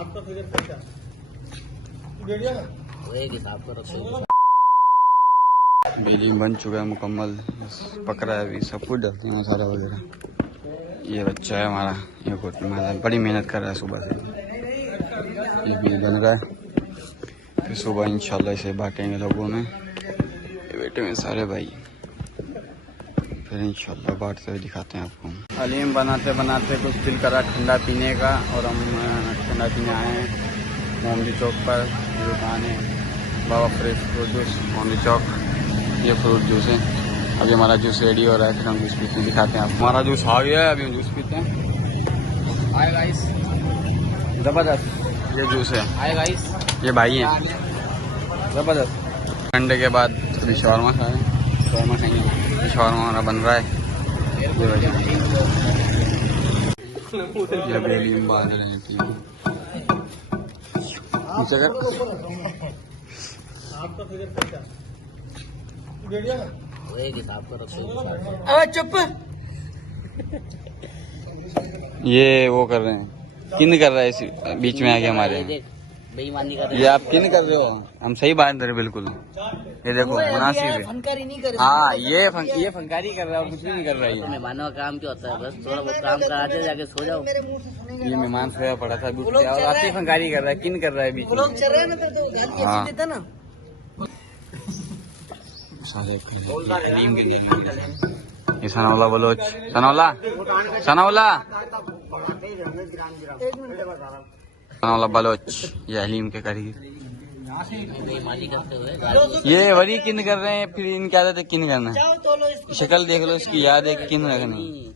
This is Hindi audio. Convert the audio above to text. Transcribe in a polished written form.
आपका फिगर कैसा गेड़िया ना वो एक हिसाब का रखो। बिजली बन चुका है मुकम्मल, बस पक रहा है अभी, सब कुछ डलते हैं मसाला वगैरह। ये बच्चा है हमारा, ये बड़ी मेहनत कर रहा है सुबह से। ये भी बन रहा है, फिर सुबह इंशाल्लाह इसे बांटेंगे लोगों में, ये बेटे में सारे भाई, फिर इंशाल्लाह बांटते हुए दिखाते हैं आपको। हलीम बनाते बनाते कुछ दिल करा ठंडा पीने का, और हम ठंडा पीने आए हैं मोमडी चौक पर। दुकान है बाबा फ्रेश फ्रूट जूस, मोमडी चौक। ये फ्रूट जूस है। अभी हमारा जूस रेडी हो रहा है, फिर हम जूस पीते दिखाते हैं आपको। हमारा जूस आ गया है, अभी हम जूस पीते हैं। हाय गाइस, जबरदस्त ये जूस है। हाय गाइस, ये भाई हैं जबरदस्त। ठंडे के बाद अभी शौरमा खाएंगे, शौरमा खाएंगे। शौरमा हमारा बन रहा है, ये बेली में बांध रहे हैं। आपका फिगर कैसा गेड़िया ना वो एक हिसाब का रखो। चुप ये वो कर रहे हैं, किन कर रहा है इस बीच में आके हमारे। बेईमानी कर ये आप किन कर रहे हो, हम सही बात कर रहे बिल्कुल। ये देखो मुनासिब है। फनकारी नहीं कर। हाँ ये फंकारी कर रहा है और कुछ भी नहीं कर रहा है। मेहमानों का काम क्या होता है, बस थोड़ा बहुत काम करा दे, जाके सो जाओ। ये मेहमान सोया पड़ा था और आते फंकारी कर रहा है, किन कर रहा है बीच में। हाँ ये सनाउल्ला बलोच, सनाउल्ला बलोच, ये हलीम के कारीगर। बेईमानी करते हुए ये वरी किन कर रहे हैं, फिर इनकी आदत है किन करना है। शक्ल देख लो इसकी, याद है किन रखनी।